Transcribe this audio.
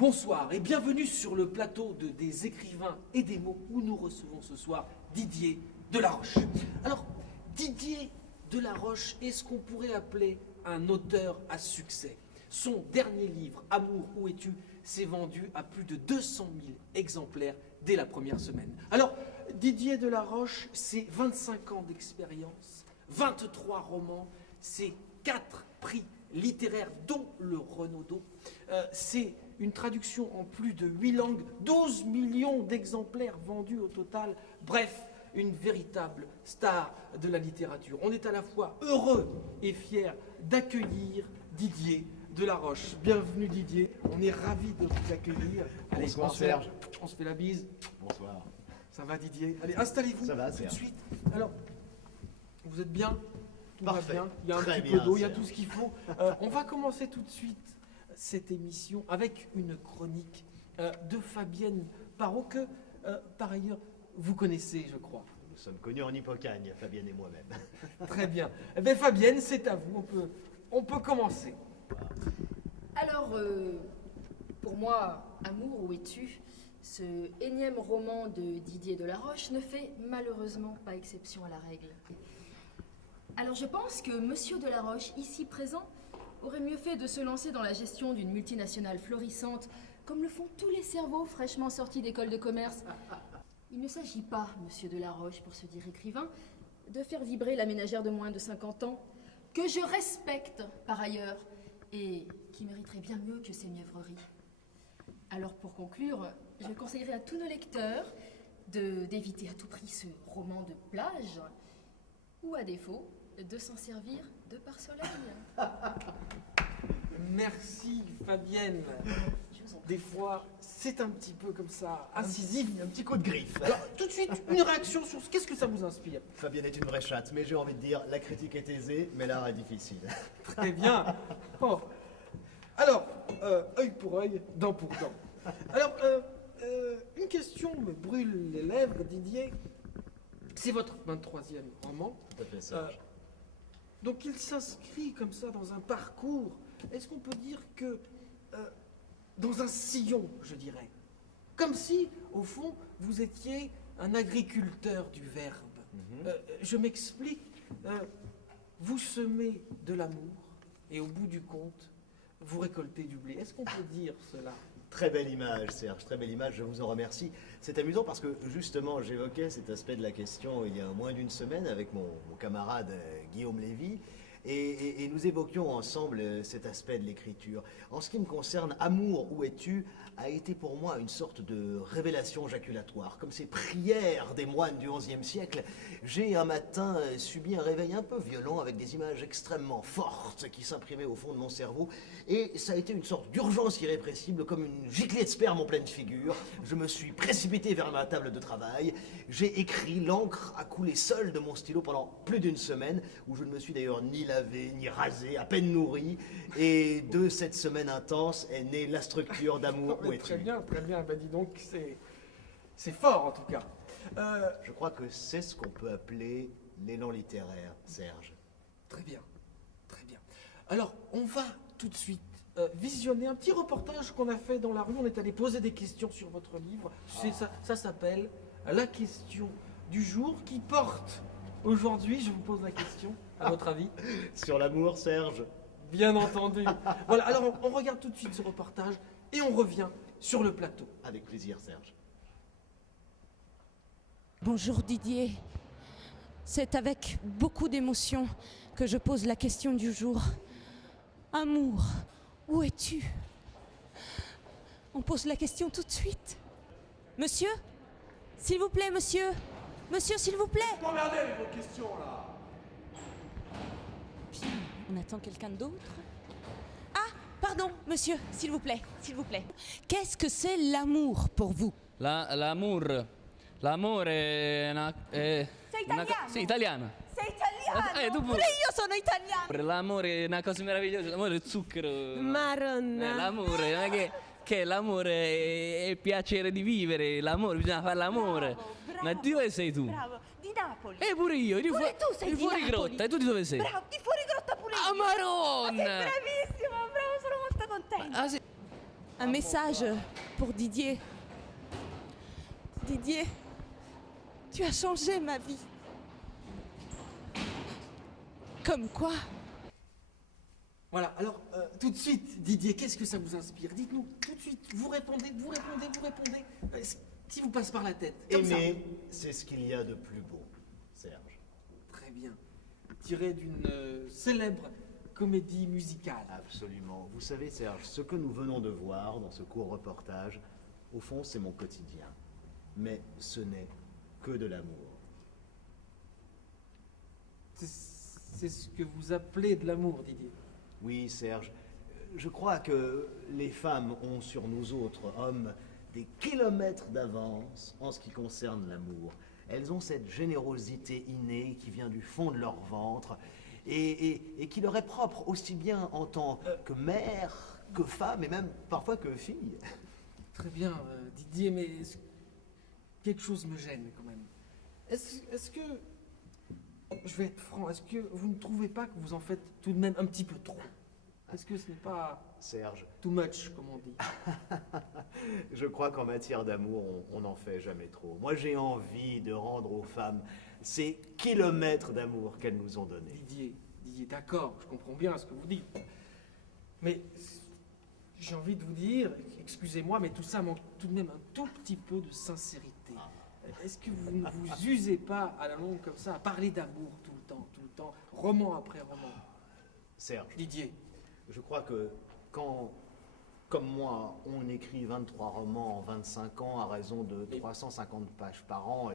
Bonsoir et bienvenue sur le plateau des écrivains et des mots où nous recevons ce soir Didier Delaroche. Alors, Didier Delaroche est ce qu'on pourrait appeler un auteur à succès. Son dernier livre, Amour, où es-tu, s'est vendu à plus de 200 000 exemplaires dès la première semaine. Alors, Didier Delaroche, c'est 25 ans d'expérience, 23 romans, c'est 4 prix littéraires, dont le Renaudot. C'est une traduction en plus de 8 langues, 12 millions d'exemplaires vendus au total. Bref, une véritable star de la littérature. On est à la fois heureux et fiers d'accueillir Didier Delaroche. Bienvenue Didier, on est ravis de vous accueillir. Allez, Bonsoir Serge. On se fait la bise. Bonsoir. Ça va Didier? Allez, installez-vous. Ça va, tout de Serge. suite. Alors, vous êtes bien? Tout Parfait. va bien. Il y a un Très petit peu bien, d'eau, il y a Serge. tout ce qu'il faut. On va commencer tout de suite cette émission avec une chronique de Fabienne Parot que, par ailleurs, vous connaissez, je crois. Nous sommes connus en Hippocagne, Fabienne et moi-même. Très bien. Eh bien, Fabienne, c'est à vous. On peut commencer. Alors, pour moi, Amour, où es-tu? Ce énième roman de Didier Delaroche ne fait malheureusement pas exception à la règle. Alors je pense que Monsieur Delaroche, ici présent, aurait mieux fait de se lancer dans la gestion d'une multinationale florissante, comme le font tous les cerveaux fraîchement sortis d'école de commerce. Il ne s'agit pas, Monsieur Delaroche, pour se dire écrivain, de faire vibrer la ménagère de moins de 50 ans, que je respecte par ailleurs, et qui mériterait bien mieux que ces mièvreries. Alors pour conclure, je conseillerais à tous nos lecteurs d'éviter à tout prix ce roman de plage, ou à défaut, de s'en servir de pare-soleil. Merci Fabienne. Je vous en prie. Des fois, c'est un petit peu comme ça, incisif. Un petit coup de griffe. Alors, tout de suite, une réaction sur qu'est-ce que ça vous inspire? Fabienne est une vraie chatte, mais j'ai envie de dire, la critique est aisée, mais l'art est difficile. Très bien. Bon. Alors, œil pour œil, dent pour dent. Alors, une question me brûle les lèvres, Didier. C'est votre 23e roman. Tout à fait, Serge. Donc il s'inscrit comme ça dans un parcours, est-ce qu'on peut dire que dans un sillon, je dirais, comme si, au fond, vous étiez un agriculteur du verbe. Je m'explique, vous semez de l'amour et au bout du compte, vous récoltez du blé. Est-ce qu'on peut dire cela? Très belle image, Serge, très belle image, je vous en remercie. C'est amusant parce que justement, j'évoquais cet aspect de la question il y a moins d'une semaine avec mon camarade Guillaume Lévy, et nous évoquions ensemble cet aspect de l'écriture. En ce qui me concerne, Amour, où es-tu a été pour moi une sorte de révélation jaculatoire. Comme ces prières des moines du XIe siècle, j'ai un matin subi un réveil un peu violent avec des images extrêmement fortes qui s'imprimaient au fond de mon cerveau, et ça a été une sorte d'urgence irrépressible, comme une giclée de sperme en pleine figure. Je me suis précipité vers ma table de travail, j'ai écrit, l'encre a coulé seule de mon stylo pendant plus d'une semaine, où je ne me suis d'ailleurs ni lavé, ni rasé, à peine nourri, et de cette semaine intense est née la structure d'Amour, où es-tu. Très bien, très bien. Ben dis donc, c'est fort en tout cas. Je crois que c'est ce qu'on peut appeler l'élan littéraire, Serge. Très bien, très bien. Alors, on va tout de suite visionner un petit reportage qu'on a fait dans la rue. On est allé poser des questions sur votre livre. Ça s'appelle La question du jour, qui porte aujourd'hui, je vous pose la question, à votre avis? Sur l'amour, Serge. Bien entendu. Voilà, alors on regarde tout de suite ce reportage et on revient sur le plateau. Avec plaisir, Serge. Bonjour Didier. C'est avec beaucoup d'émotion que je pose la question du jour. Amour, où es-tu? On pose la question tout de suite. Monsieur? S'il vous plaît, monsieur? Monsieur, s'il vous plaît? Regardez avec vos questions là. Bien, on attend quelqu'un d'autre. Ah, pardon, monsieur, s'il vous plaît, s'il vous plaît. Qu'est-ce que c'est l'amour pour vous? L'amore è una... Sei italiano? Sì, italiano. Sei italiano? tu pure. Pure io sono italiano. L'amore è una cosa meravigliosa, l'amore è zucchero. Maronna. L'amore, non è che l'amore è il piacere di vivere, l'amore, bisogna fare l'amore. Bravo, Ma di dove sei tu? Bravo, di Napoli. Pure io, Pure tu sei di di fuori Napoli. grotta, e tu di dove sei? Bravo, di fuori grotta pure io. Ah, Maronna! Sei bravissimo, bravo, sono molto contenta. Ah, sì. un message pour Didier. Didier, tu as changé ma vie. Comme quoi? Voilà, alors tout de suite, Didier, qu'est-ce que ça vous inspire? Dites-nous tout de suite, vous répondez. Ce qui vous passe par la tête. Comme ça. Aimer, c'est ce qu'il y a de plus beau, Serge. Très bien. Tiré d'une célèbre comédie musicale. Absolument. Vous savez, Serge, ce que nous venons de voir dans ce court reportage, au fond, c'est mon quotidien. Mais ce n'est que de l'amour. C'est ce que vous appelez de l'amour, Didier. Oui, Serge, je crois que les femmes ont sur nous autres hommes des kilomètres d'avance en ce qui concerne l'amour. Elles ont cette générosité innée qui vient du fond de leur ventre et qui leur est propre aussi bien en tant que mère, que femme et même parfois que fille. Très bien, Didier, mais quelque chose me gêne quand même. Est-ce que, je vais être franc, est-ce que vous ne trouvez pas que vous en faites tout de même un petit peu trop? Est-ce que ce n'est pas Serge, too much, comme on dit? je crois qu'en matière d'amour, on n'en fait jamais trop. Moi, j'ai envie de rendre aux femmes ces kilomètres d'amour qu'elles nous ont donnés. Didier, d'accord, je comprends bien ce que vous dites. Mais j'ai envie de vous dire, excusez-moi, mais tout ça manque tout de même un tout petit peu de sincérité. Est-ce que vous ne vous usez pas à la longue comme ça, à parler d'amour tout le temps, roman après roman? Serge, Didier, je crois que quand, comme moi, on écrit 23 romans en 25 ans à raison de 350 pages par an,